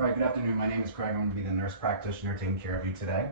All right, good afternoon. My name is Craig. I'm going to be the nurse practitioner taking care of you today.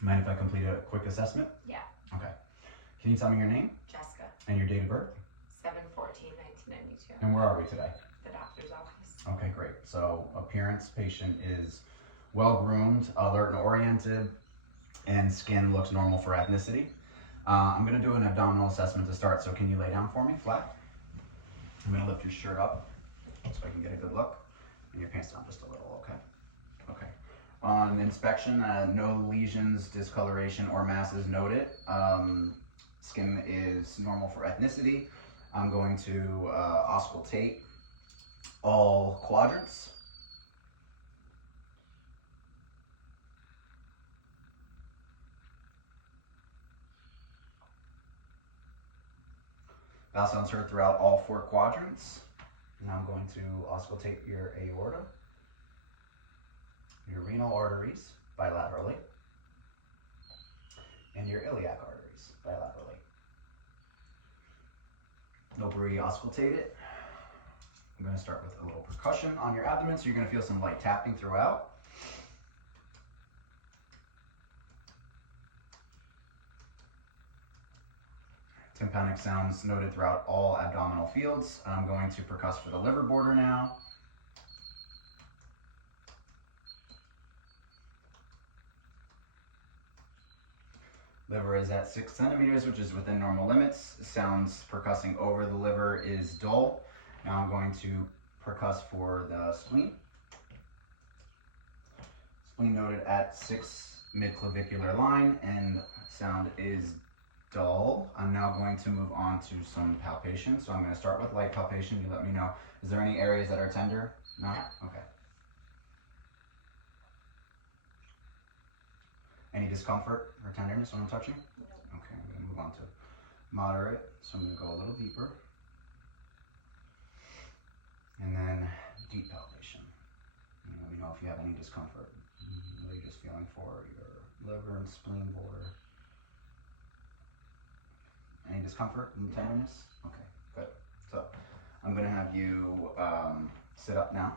Mind if I complete a quick assessment? Yeah. Okay. Can you tell me your name Jessica, and your date of birth? 7/14/1992. And where are we today? The doctor's office. Okay, great. So appearance, patient is well groomed, alert and oriented, and skin looks normal for ethnicity. I'm going to do an abdominal assessment to start, so can you lay down for me, flat? I'm going to lift your shirt up so I can get a good look, and your pants down just a little, okay? Okay. On inspection, no lesions, discoloration, or masses noted. Skin is normal for ethnicity. I'm going to auscultate all quadrants. Valve sounds heard throughout all 4 quadrants. Now I'm going to auscultate your aorta, your renal arteries bilaterally, and your iliac arteries bilaterally. Nobly auscultate it. I'm going to start with a little percussion on your abdomen, so you're going to feel some light tapping throughout. Tympanic sounds noted throughout all abdominal fields. I'm going to percuss for the liver border now. Liver is at 6 centimeters, which is within normal limits. Sounds percussing over the liver is dull. Now I'm going to percuss for the spleen. Spleen noted at 6 midclavicular line, and sound is dull. I'm now going to move on to some palpation. So I'm going to start with light palpation. You let me know. Is there any areas that are tender? No? Okay. Any discomfort or tenderness when I'm touching? No. Okay, I'm going to move on to moderate. So I'm going to go a little deeper. And then deep palpation. Let me know if you have any discomfort. Really just feeling for your liver and spleen border. Any discomfort and tenderness? Okay, good. So I'm going to have you sit up now.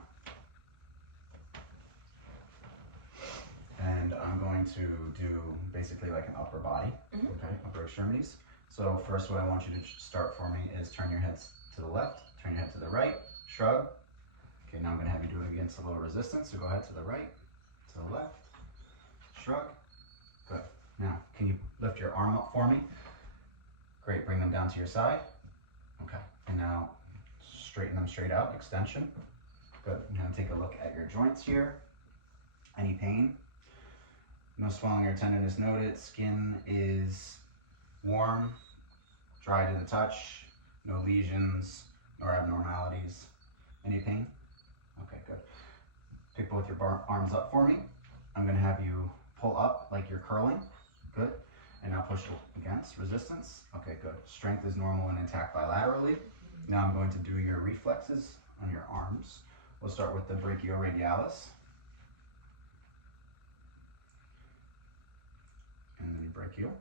And I'm going to do basically like an upper body, okay, upper extremities. So first what I want you to start for me is turn your head to the left, turn your head to the right, shrug. Okay, now I'm going to have you do it against a little resistance. So go ahead to the right, to the left, shrug. Good. Now, can you lift your arm up for me? Great, bring them down to your side. Okay, and now straighten them straight out, extension. Good, now take a look at your joints here. Any pain? No swelling or tenderness noted. Skin is warm, dry to the touch, no lesions nor abnormalities. Any pain? Okay, good. Pick both your arms up for me. I'm going to have you pull up like you're curling. Good. And now push against resistance. Okay, good. Strength is normal and intact bilaterally. Now I'm going to do your reflexes on your arms. We'll start with the brachioradialis. And then brachial.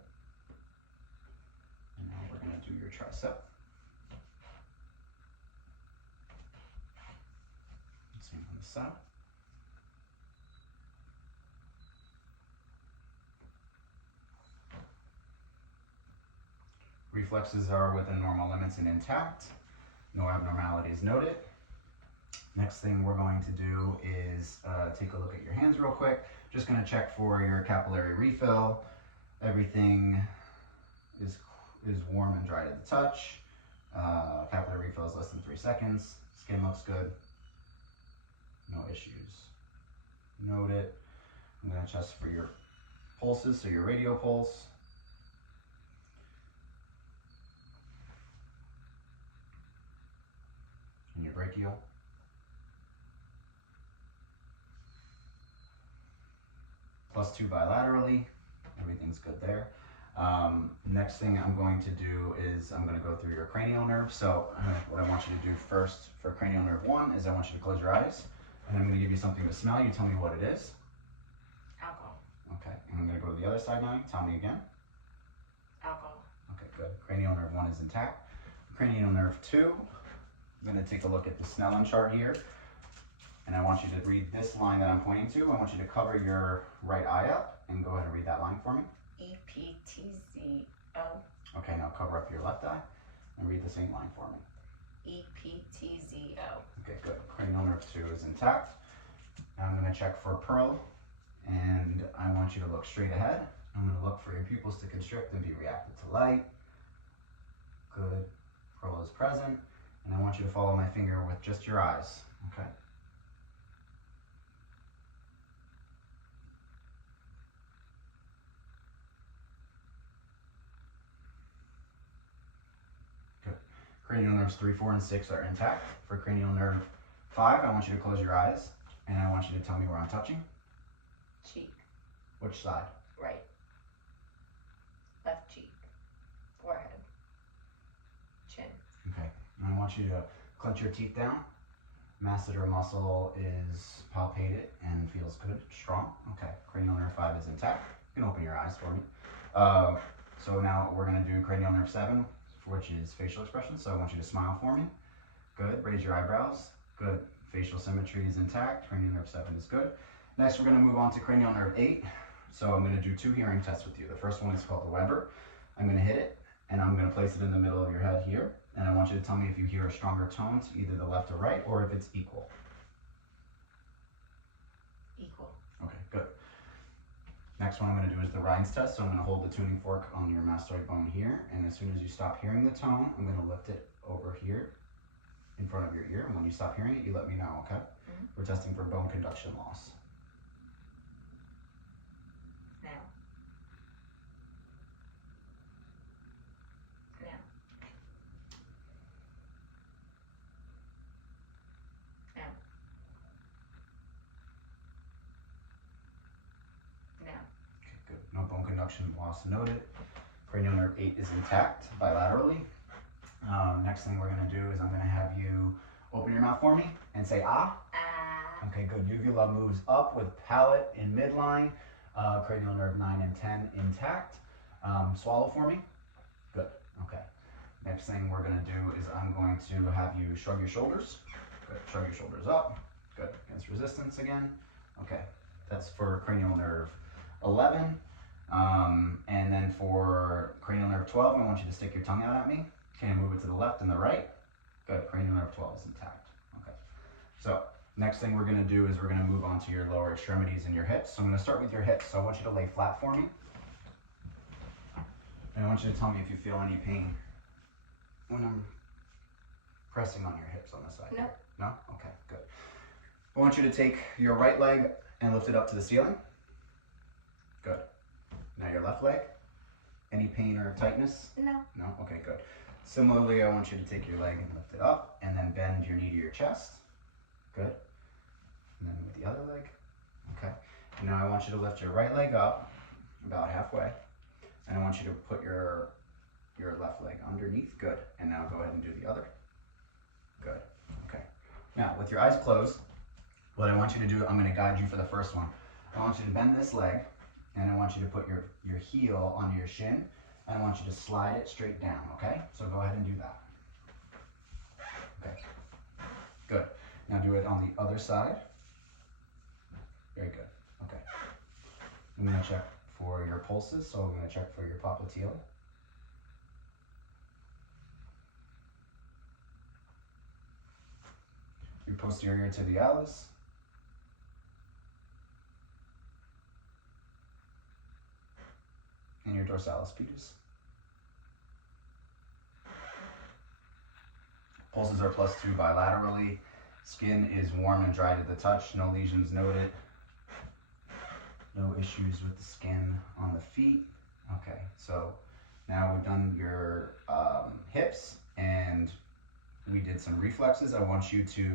And now we're going to do your tricep. Same on the side. Reflexes are within normal limits and intact. No abnormalities noted. Next thing we're going to do is take a look at your hands real quick. Just going to check for your capillary refill. Everything is warm and dry to the touch. Capillary refill is less than 3 seconds. Skin looks good. No issues. Note it. I'm going to test for your pulses, so your radial pulse. And your brachial. +2 bilaterally. Everything's good there. Next thing I'm going to do is I'm going to go through your cranial nerve. So what I want you to do first for cranial nerve 1 is I want you to close your eyes. And I'm going to give you something to smell. You tell me what it is. Alcohol. Okay. And I'm going to go to the other side now. Tell me again. Alcohol. Okay, good. Cranial nerve 1 is intact. Cranial nerve 2, I'm going to take a look at the Snellen chart here. And I want you to read this line that I'm pointing to. I want you to cover your right eye up and go ahead and read that line for me. EPTZO. Okay, now cover up your left eye and read the same line for me. EPTZO. Okay, good. Cranial nerve 2 is intact. Now I'm going to check for pearl, and I want you to look straight ahead. I'm going to look for your pupils to constrict and be reactive to light. Good. Pearl is present, and I want you to follow my finger with just your eyes. Okay. Good. Cranial nerves 3, 4, and 6 are intact. For cranial nerve 5, I want you to close your eyes, and I want you to tell me where I'm touching. Cheek. Which side? Right. Left cheek. Forehead. Chin. Okay. And I want you to clench your teeth down. Masseter muscle is palpated and feels good, strong. Okay. Cranial nerve 5 is intact. You can open your eyes for me. So now we're going to do cranial nerve 7, which is facial expression. So I want you to smile for me. Good. Raise your eyebrows. Good. Facial symmetry is intact. Cranial nerve 7 is good. Next, we're going to move on to cranial nerve 8. So I'm going to do 2 hearing tests with you. The first one is called the Weber. I'm going to hit it, and I'm going to place it in the middle of your head here. And I want you to tell me if you hear a stronger tone to either the left or right, or if it's equal. Equal. Okay, good. Next one I'm going to do is the Rhines test. So I'm going to hold the tuning fork on your mastoid bone here, and as soon as you stop hearing the tone, I'm going to lift it over here in front of your ear. And when you stop hearing it, you let me know, okay? Mm-hmm. We're testing for bone conduction loss. Now. Now. Now. Now. Okay, good. No bone conduction loss noted. Cranial nerve 8 is intact bilaterally. Next thing we're going to do is I'm going to have you open your mouth for me and say ah. Ah. Okay, good. Uvula moves up with palate in midline. Cranial nerve 9 and 10 intact. Swallow for me. Good. Okay. Next thing we're going to do is I'm going to have you shrug your shoulders. Good. Shrug your shoulders up. Good. Against resistance again. Okay. That's for cranial nerve 11. And then for cranial nerve 12, I want you to stick your tongue out at me. Okay, move it to the left and the right. Good. Cranial nerve 12 is intact. Okay. So next thing we're going to do is we're going to move on to your lower extremities and your hips. So I'm going to start with your hips. So I want you to lay flat for me. And I want you to tell me if you feel any pain when I'm pressing on your hips on the side. No. No? Okay, good. I want you to take your right leg and lift it up to the ceiling. Good. Now your left leg. Any pain or tightness? No. No? Okay, good. Similarly, I want you to take your leg and lift it up and then bend your knee to your chest. Good. And then with the other leg. Okay. And now I want you to lift your right leg up about halfway. And I want you to put your left leg underneath. Good. And now go ahead and do the other. Good. Okay. Now, with your eyes closed, what I want you to do, I'm going to guide you for the first one. I want you to bend this leg, and I want you to put your heel onto your shin, and I want you to slide it straight down, okay? So go ahead and do that. Okay. Good. Now do it on the other side. Very good. Okay. I'm going to check for your pulses, so I'm going to check for your popliteal. Your posterior tibialis. And your dorsalis pedis. Pulses are +2 bilaterally. Skin is warm and dry to the touch. No lesions noted. No issues with the skin on the feet. Okay, so now we've done your hips and we did some reflexes. I want you to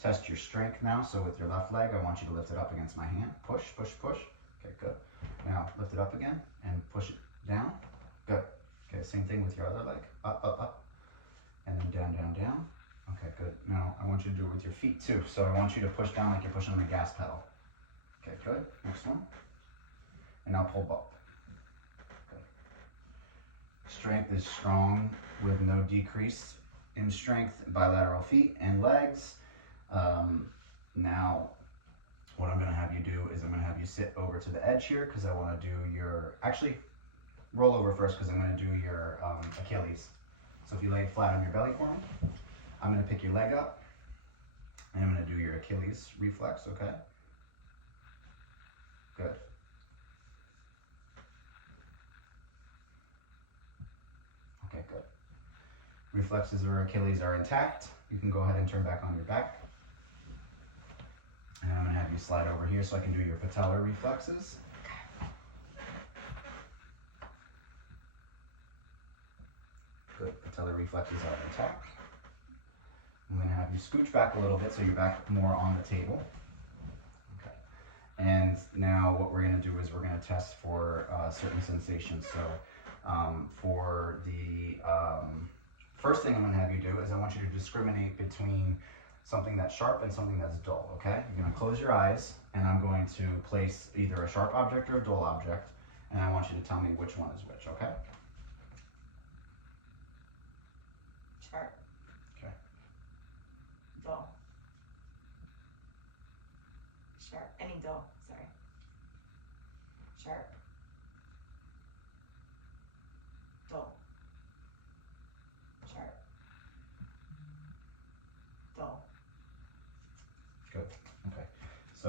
test your strength now. So with your left leg, I want you to lift it up against my hand. Push, push, push. Okay, good. Now lift it up again and push it down. Good. Okay, same thing with your other leg. Up, up, up. And then down, down, down. Okay, good. Now I want you to do it with your feet too. So I want you to push down like you're pushing on the gas pedal. Okay, good. Next one. And now pull up. Good. Strength is strong with no decrease in strength. Bilateral feet and legs. Now, what I'm gonna have you do is I'm gonna have you sit over to the edge here because I wanna do your, actually, roll over first because I'm gonna do your Achilles. So if you lay flat on your belly for me, I'm gonna pick your leg up and I'm gonna do your Achilles reflex, okay? Good. Okay, good. Reflexes or Achilles are intact. You can go ahead and turn back on your back. And I'm gonna have you slide over here so I can do your patellar reflexes. Good, patellar reflexes are intact. I'm gonna have you scooch back a little bit so you're back more on the table. Okay. And now what we're gonna do is we're gonna test for certain sensations. So for the first thing I'm gonna have you do is I want you to discriminate between something that's sharp and something that's dull, okay? You're gonna close your eyes and I'm going to place either a sharp object or a dull object and I want you to tell me which one is which, okay? Sharp. Okay. Dull. Sharp. Any dull, sorry. Sharp. Dull. Sharp. Dull. Good. Okay. So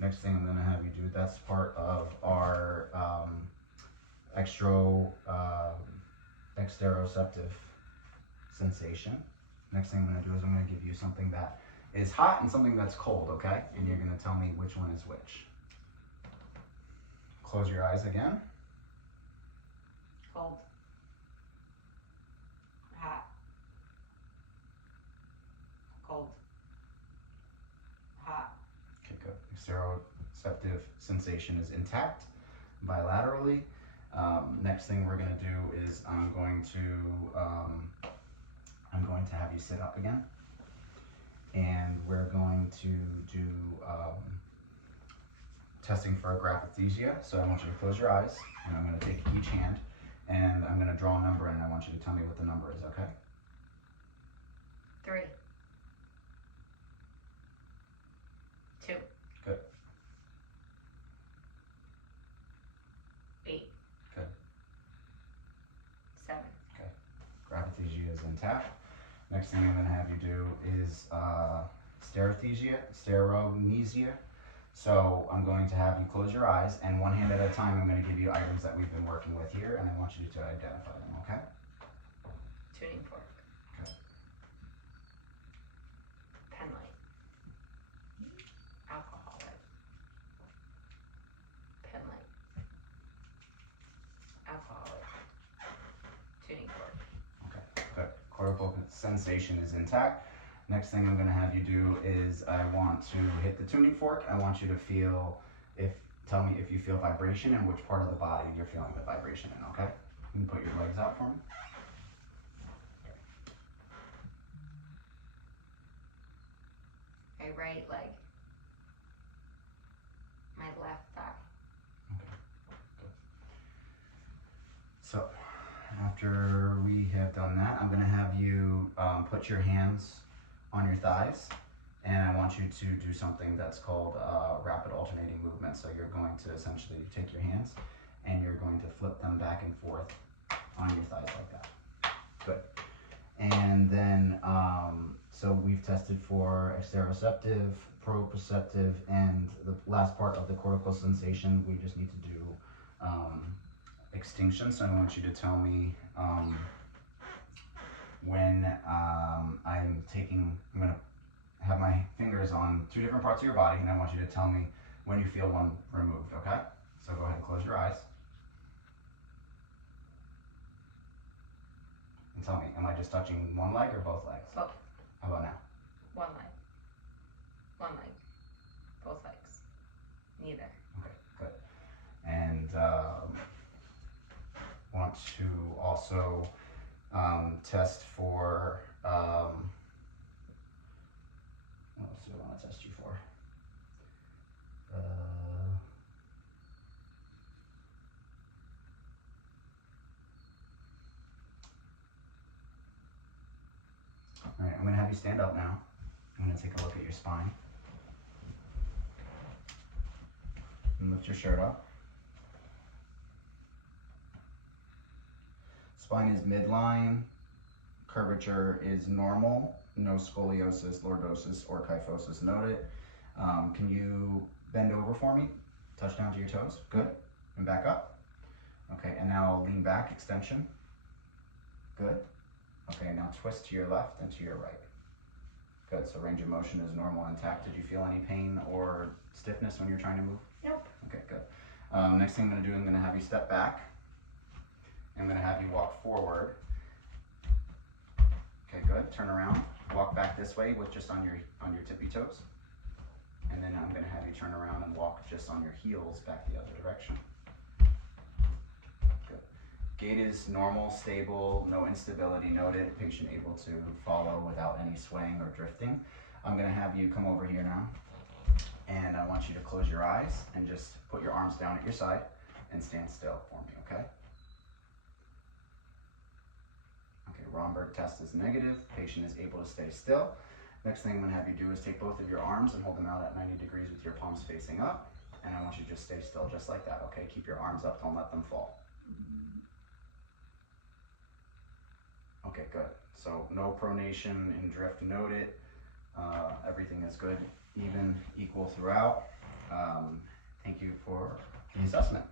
next thing I'm going to have you do, that's part of our exteroceptive sensation. Next thing I'm going to do is I'm going to give you something that is hot and something that's cold, okay? And you're going to tell me which one is which. Close your eyes again. Cold. Hot. Cold. Hot. Okay, good. Exteroceptive sensation is intact bilaterally. Next thing we're going to do is I'm going to have you sit up again, and we're going to do testing for agraphesthesia. So I want you to close your eyes, and I'm going to take each hand, and I'm going to draw a number, and I want you to tell me what the number is, okay? 3. 2. Good. 8. Good. 7. Graphesthesia is intact. Next thing I'm going to have you do is sterognesia. So I'm going to have you close your eyes, and one hand at a time I'm going to give you items that we've been working with here, and I want you to identify them, okay? Tuning fork. Okay. Pen light. Alcohol light. Pen light. Alcohol light. Tuning fork. Okay, good. Cortical sensation is intact. Next thing I'm going to have you do is I want to hit the tuning fork. I want you to tell me if you feel vibration and which part of the body you're feeling the vibration in, okay? You can put your legs out for me. My right leg. My left thigh. Okay, good. So after we have done that, I'm going to have you put your hands on your thighs, and I want you to do something that's called rapid alternating movement. So you're going to essentially take your hands and you're going to flip them back and forth on your thighs like that. Good. And then, so we've tested for exteroceptive, proprioceptive, and the last part of the cortical sensation, we just need to do extinction. So I want you to tell me when I'm going to have my fingers on 2 different parts of your body, and I want you to tell me when you feel one removed, okay? So go ahead and close your eyes. And tell me, am I just touching one leg or both legs? Both. How about now? One leg. One leg. Both legs. Neither. Okay, good. And want to also test for, what else do I want to test you for? All right, I'm going to have you stand up now. I'm going to take a look at your spine. and lift your shirt up. Spine is midline. Curvature is normal. No scoliosis, lordosis, or kyphosis noted. Can you bend over for me? Touch down to your toes. Good. And back up. Okay, and now lean back, extension. Good. Okay, now twist to your left and to your right. Good, so range of motion is normal, intact. Did you feel any pain or stiffness when you're trying to move? Nope. Okay, good. Next thing I'm gonna do, I'm gonna have you step back. I'm gonna have you walk forward. Okay, good, turn around. Walk back this way with just on your tippy toes. And then I'm gonna have you turn around and walk just on your heels back the other direction. Good. Gait is normal, stable, no instability noted. Patient able to follow without any swaying or drifting. I'm gonna have you come over here now. And I want you to close your eyes and just put your arms down at your side and stand still for me, okay? Okay, Romberg test is negative. Patient is able to stay still. Next thing I'm gonna have you do is take both of your arms and hold them out at 90 degrees with your palms facing up. And I want you to just stay still just like that, okay? Keep your arms up, don't let them fall. Okay, good. So no pronation and drift noted. Everything is good, even, equal throughout. Thank you for the assessment.